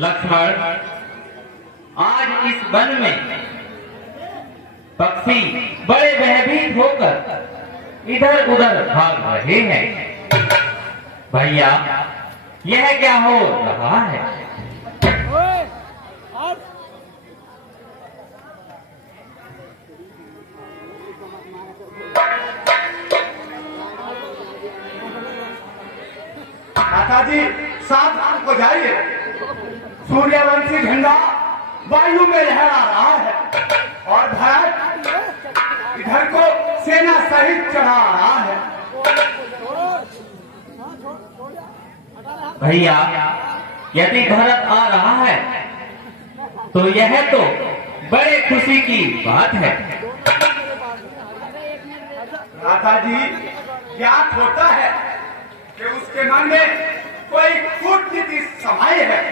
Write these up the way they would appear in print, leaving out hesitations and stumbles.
लक्ष्मण, आज इस वन में पक्षी बड़े भयभीत होकर इधर उधर भाग रहे हैं। भैया, यह क्या हो रहा है? माताजी, सावधान हो जाइए। सूर्यवंशी झंडा वायु में लहरा रहा है और भरत इधर को सेना सहित चढ़ा रहा है। भैया, यदि भरत आ रहा है तो यह तो बड़े खुशी की बात है। माताजी, ज्ञात होता है कि उसके मन में कोई कूटनीति समाई है।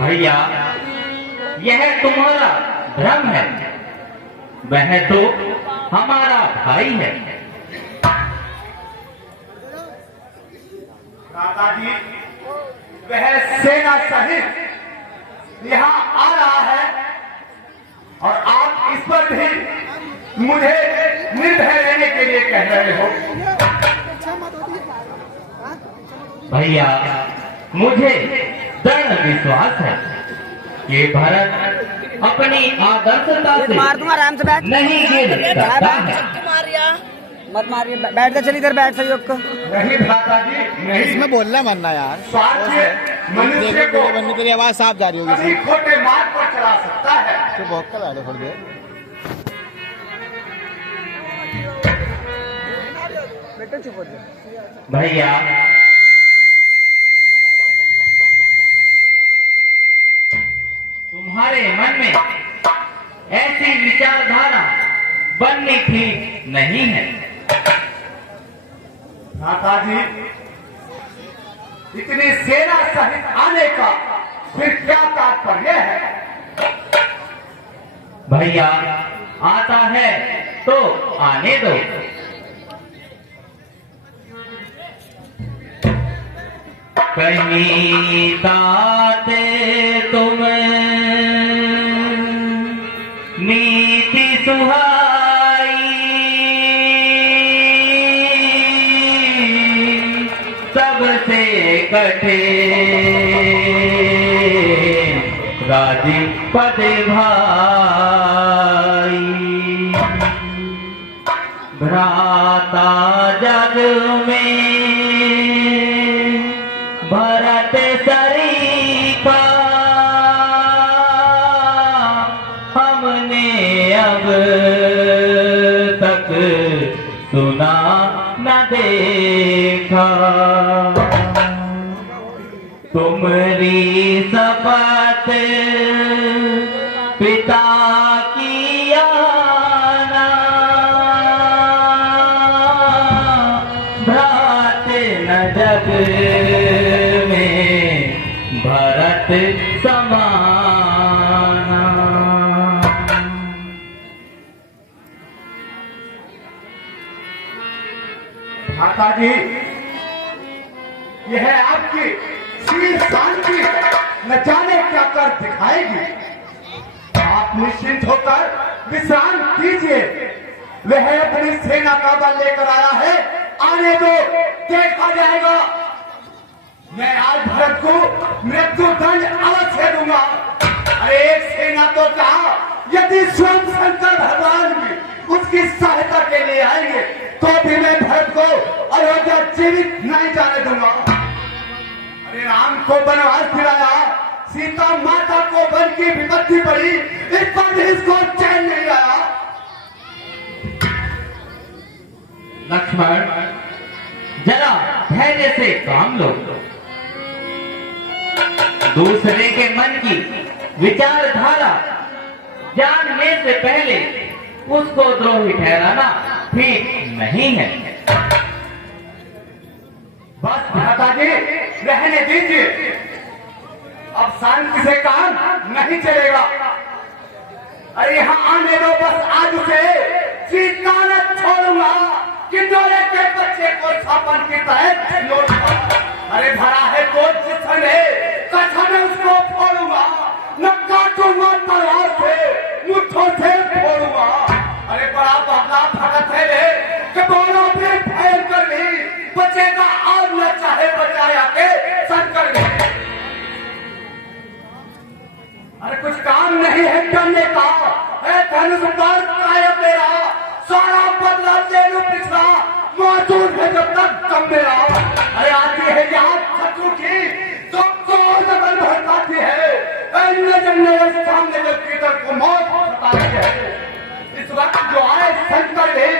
भैया, यह तुम्हारा भ्रम है। वह तो हमारा भाई है। माताजी, वह सेना सहित यहाँ आ रहा है और आप इस पर भी मुझे निर्भय रहने के लिए कह रहे हो। भैया, मुझे दृढ़ विश्वास है कि भरत अपनी आदर्शता से नहीं गिर सकता है। मत मारिए, बैठ जा, चल इधर बैठ सहयोग को। नहीं भ्राताजी, नहीं। इसमें बोलना मरना यार। स्वार्थ मनुष्य को बनने तेरी आवाज साफ जा रही होगी। कभी खोटे मार्ग पर चला सकता है। तो भौंक कर बैठो थोड़ी देर। बेटा चुप हो जा। भैया, तुम्हारे मन में ऐसी विचारधारा बननी ठीक नहीं है। माताजी, इतनी सेना सहित आने का फिर क्या तात्पर्य है? भैया, आता है तो आने दो। कहीं ताते तुम नीति सुहाई, सबसे कठिन राजी पद भाई। भ्राता जग में भरत सरीखा, हमने अब तक सुना न देखा। तुम्हारी शपथ पिता की आना, भ्रात न जग में भरत समाना। माताजी, यह आपकी शील शांति न जाने क्या कर दिखाएगी। आप निश्चिंत होकर विश्राम कीजिए। वह अपनी सेना का बल लेकर आया है, आने दो, देखा जाएगा। मैं आज भरत को मृत्यु दंड अवश्य दूंगा। अरे एक सेना तो कहा, यदि स्वयं शंकर भगवान भी उसकी सहायता के लिए आएंगे तो भी मैं भरत को अयोध्या जीवित नहीं जाने दूंगा। अरे राम को वनवास दिलाया, सीता माता को वन की विपत्ति पड़ी, इस पर भी इसको चैन नहीं आया। लक्ष्मण, जरा धैर्य से काम लो। दूसरे के मन की विचारधारा जानने से पहले उसको द्रोही ठहराना ठीक नहीं है। बस भ्राताजी, रहने दीजिए। अब शांति से काम नहीं चलेगा। अरे यहाँ आने दो, बस आज से चीता न छोड़ूंगा। कि डोले के बच्चे को छापन के तहत लौट। अरे भरा है तो जिसम है कथन उसको फोड़ूंगा, न काटूंगा तलवार से, मुट्ठों से फोड़ूंगा। अरे बड़ा बदला भगत है रे कि बोलो भी भयंकर भी बचेगा और न चाहे बचाया के संकर में। अरे कुछ काम नहीं है करने का, धनुष पर कायम मेरा, सारा बदला ले लूं पिछला, मौजूद है जब तक कम मेरा। अरे आती है याद शत्रु की तो नजर भड़काती है, नजर सामने जब कीटर को मौत सताती है। इस वक्त जो आए संकर भी,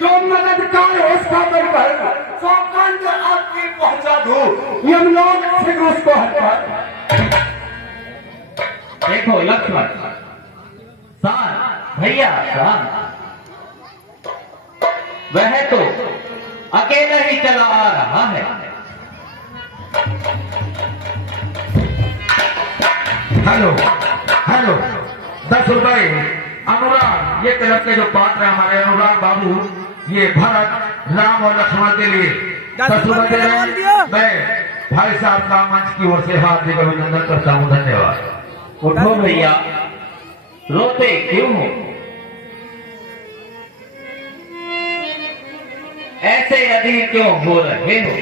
जो मददगार है उसका बलकर, सौगंध आपकी पहुंचा दूं यमलोक से उसको हटकर। देखो लक्ष्मण, शांत भैया शांत। वह तो अकेला ही चला आ रहा है। हेलो हेलो, 10 रुपए अनुराग, ये क्लब के जो पात्र है हमारे अनुराग बाबू, ये भरत राम और लक्ष्मण के लिए 10 रुपए दे रहे हैं। मैं भाई साहब का मंच की ओर से हार्दिक अभिनंदन करता हूँ, धन्यवाद। उठो भैया, रोते क्यों हो? ऐसे अधीर क्यों हो रहे हो?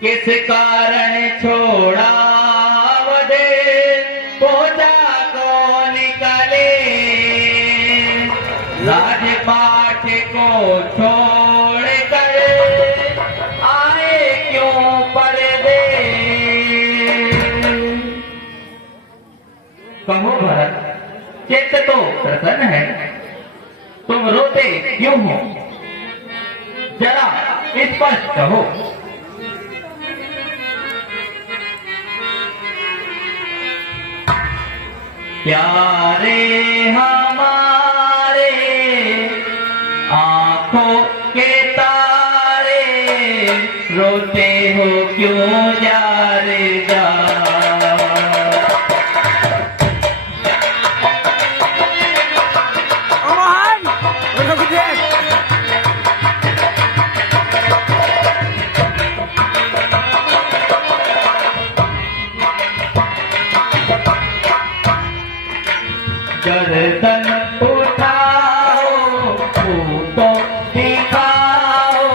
किस कारण छोड़ा वधे, पहुंचा को निकले, राजपाट को छोड़ कर आए क्यों पर्दे? कहो भरत, चित्त तो प्रसन्न है, तुम रोते क्यों हो? जरा स्पष्ट कहो। प्यारे हमारे आंखों के तारे, रोते हो क्यों जा रे जा? गर्दन उठाओ, फूटो दिखाओ,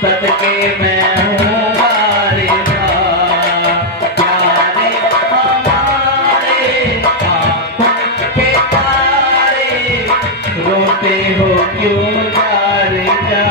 सदके मैं हूँ वारिसा। प्यारे हमारे आंखों के तारे, रोते हो क्यों जा रे जा?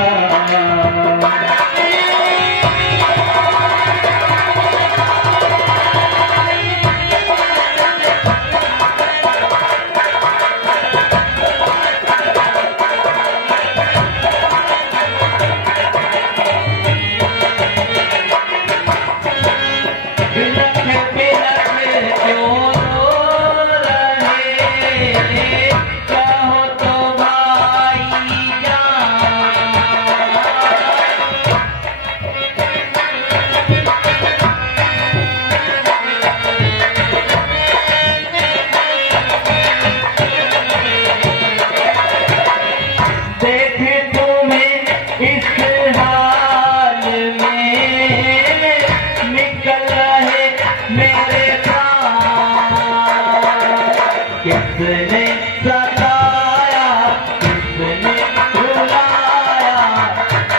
किसने सताया, किसने रुलाया,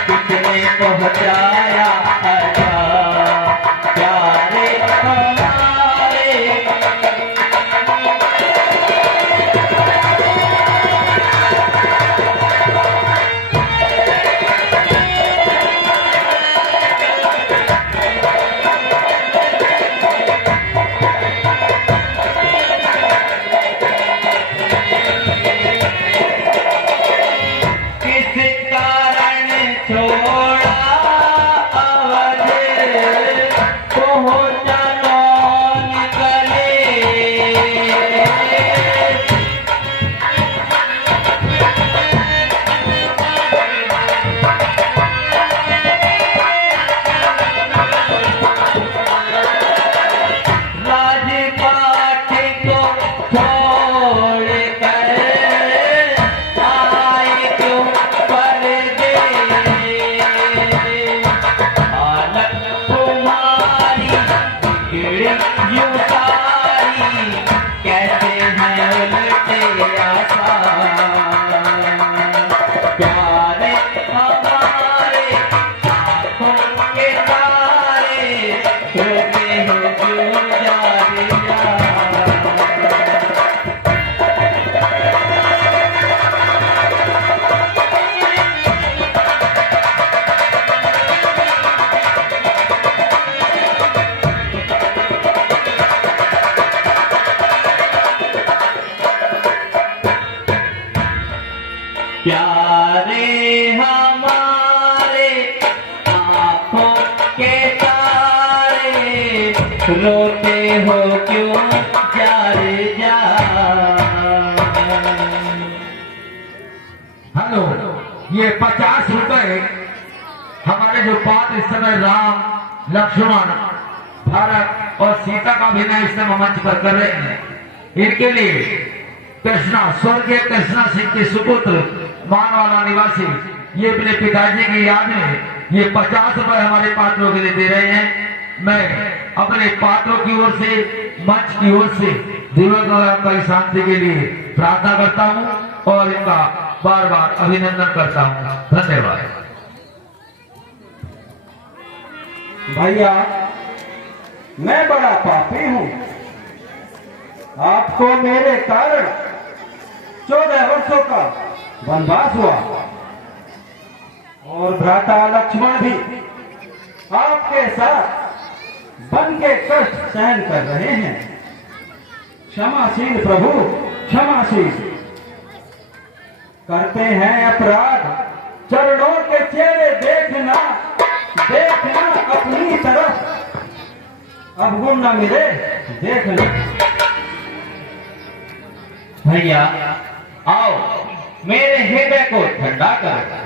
किसने पहुंचाया आजा? प्यारे हमारे रोते हो क्यों जार जा। हेलो, ये 50 रुपए हमारे जो पात्र इस समय राम, लक्ष्मण, भरत और सीता का अभिनय इस समय मंच पर कर रहे हैं, इनके लिए कृष्णा, स्वर्गीय कृष्णा सिंह के सुपुत्र मानवाला निवासी, ये अपने पिताजी की याद में ये 50 रुपए हमारे पात्रों के लिए दे रहे हैं। मैं अपने पात्रों की ओर से, मंच की ओर से दिवंगत की शांति के लिए प्रार्थना करता हूं और इनका बार बार अभिनंदन करता हूं। धन्यवाद। भैया, मैं बड़ा पापी हूं। आपको मेरे कारण 14 वर्षों का वनवास हुआ और भ्राता लक्ष्मण भी आपके साथ बन के कष्ट सहन कर रहे हैं। क्षमाशील प्रभु, क्षमाशील। करते हैं अपराध, चरणों के चेहरे देखना, देखना अपनी तरफ, अब गुण न मिले देखना। भैया आओ, मेरे हृदय को ठंडा कर।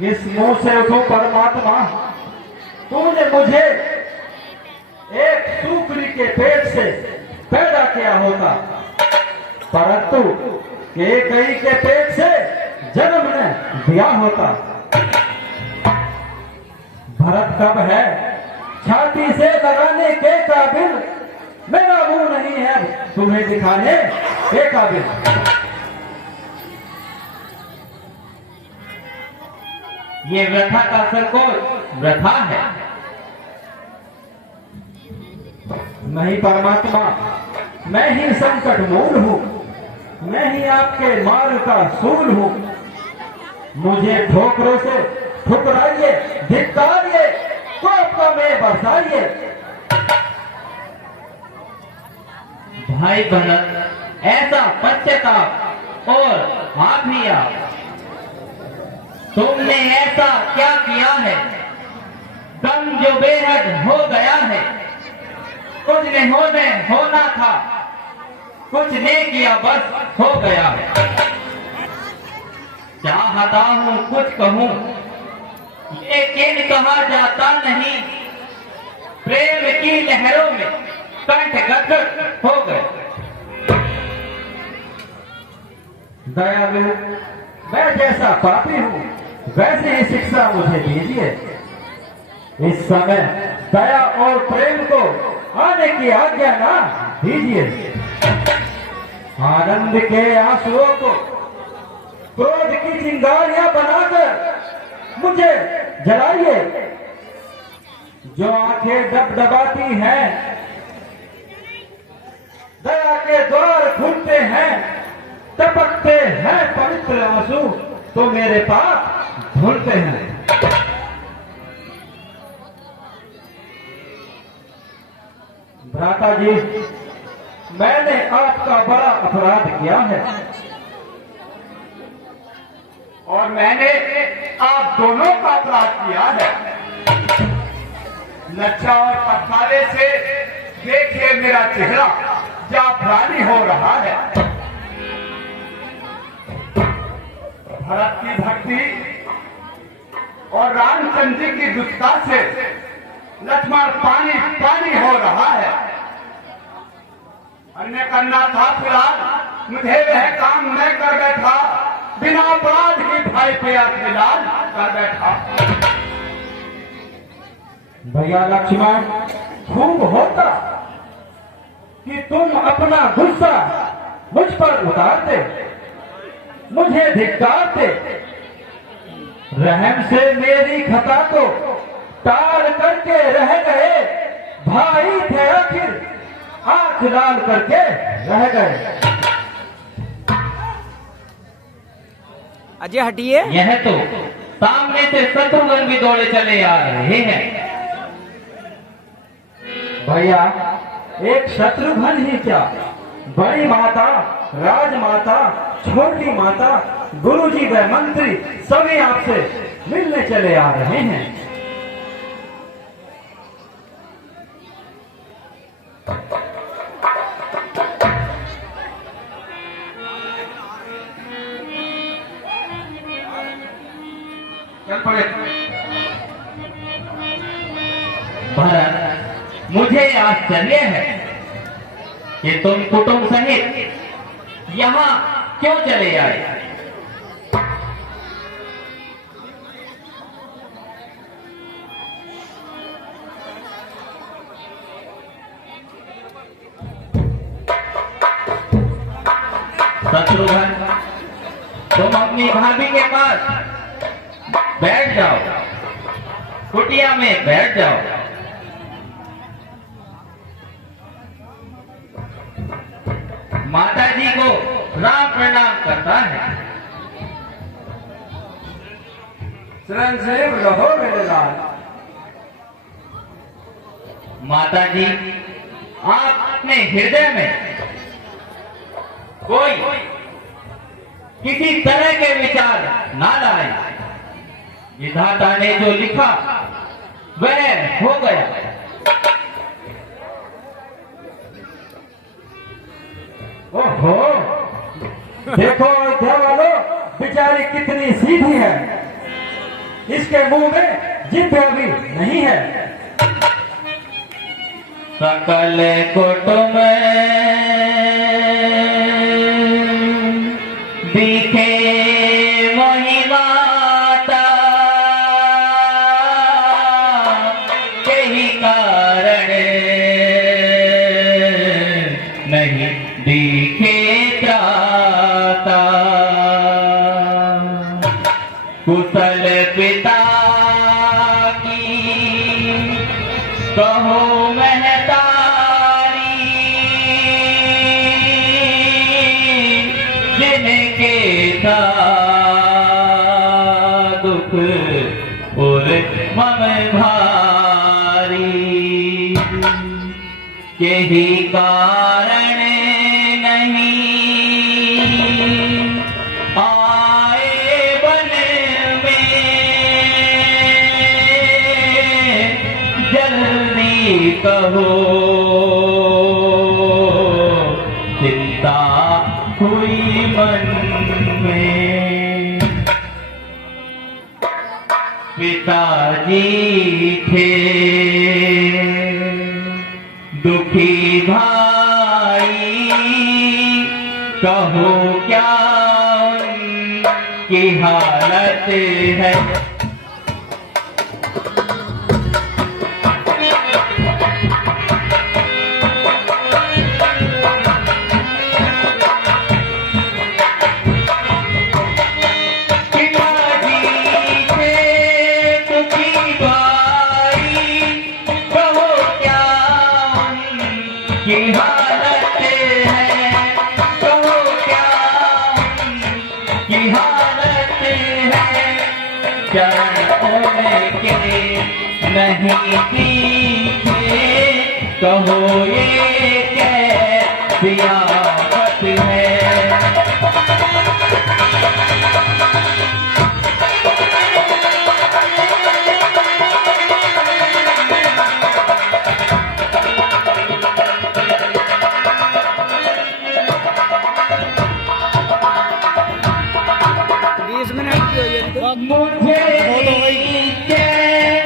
इस मुंह से उठो परमात्मा, तूने मुझे एक सूकरी के पेट से पैदा किया होता, परंतु केकई के पेट से जन्म ने दिया होता। भरत कब है छाती से लगाने के काबिल, मेरा मुंह नहीं है तुम्हें दिखाने के काबिल। ये व्यथा का संकोच व्यथा है। नहीं परमात्मा, मैं ही संकट मूल हूँ, मैं ही आपके मार्ग का सूल हूँ। मुझे ठोकरों से ठुकराइए, धिक्कारिए, कोप में बरसाइए। भाई भरत, ऐसा पश्चाताप और आप ही आप, तुमने ऐसा क्या किया है? दम जो बेहद हो गया है, कुछ ने होना था, कुछ ने किया बस हो गया है। चाहता हूं कुछ कहूं, लेकिन कहा जाता नहीं। प्रेम की लहरों में कंठ गदगद हो गए। दयालु, मैं जैसा पापी हूँ वैसे ही शिक्षा मुझे दीजिए। इस समय दया और प्रेम को आने की आज्ञा ना दीजिए। आनंद के आंसुओं को क्रोध की चिंगारियां बनाकर मुझे जलाइए। जो आंखें दबदबाती हैं, दया के द्वार खुलते हैं, टपकते हैं पवित्र आंसू, तो मेरे पास धुलते हैं। भ्राता जी, मैंने आपका बड़ा अपराध किया है और मैंने आप दोनों का अपराध किया है। लज्जा और पछतावे से देखिए मेरा चेहरा जाफरानी हो रहा है। भरत की भक्ति और रामचंद्र जी की दुष्टता से लक्ष्मण पानी पानी हो रहा है। अन्य करना था फिलहाल, मुझे वह काम मैं कर बैठा, बिना अपराध की भाई पिया फिलहाल कर बैठा। भैया लक्ष्मण, खूब होता कि तुम अपना गुस्सा मुझ पर उतारते, मुझे धिक्कारते, रहम से मेरी खता को टाल करके रह गए। भाई थे आखिर आंख लाल करके रह गए। अजय हटिए। यह तो सामने से शत्रुघ्न भी दौड़े चले आ रहे हैं। भैया एक शत्रुघ्न ही क्या, बड़ी माता, राजमाता, छोटी माता, गुरुजी व मंत्री सभी आपसे मिलने चले आ रहे हैं। चल पड़े। भरत, मुझे आश्चर्य है कि तुम कुटुंब सहित यहाँ क्यों चले आए। शत्रुघ्न, तुम अपनी भाभी के पास बैठ जाओ, कुटिया में बैठ जाओ। माता जी को राम प्रणाम करता है। चिरंजीव रहो मेरे लाल। माता जी, आप अपने हृदय में कोई किसी तरह के विचार ना लाए। विधाता ने जो लिखा वह हो गया। ओहो, देखो अयोध्या वालों, बेचारी कितनी सीधी है। इसके मुंह में जिद अभी नहीं है। सकल कुटुंब दिखे वही माता, यही कारण नहीं दिखे त्राता। कुशल पिता की कहो महतारी, जिनके था दुख और मम भारी, यही कारण नहीं आए बन में, जल्दी कहो चिंता हुई मन में। पिताजी थे दुखी भाई, कहो क्या उनकी हालत है। की हालत है, कहो क्या की हालत है। चरण उनके नहीं पीछे, कहो ये कैसी आफत है। मुझे चैन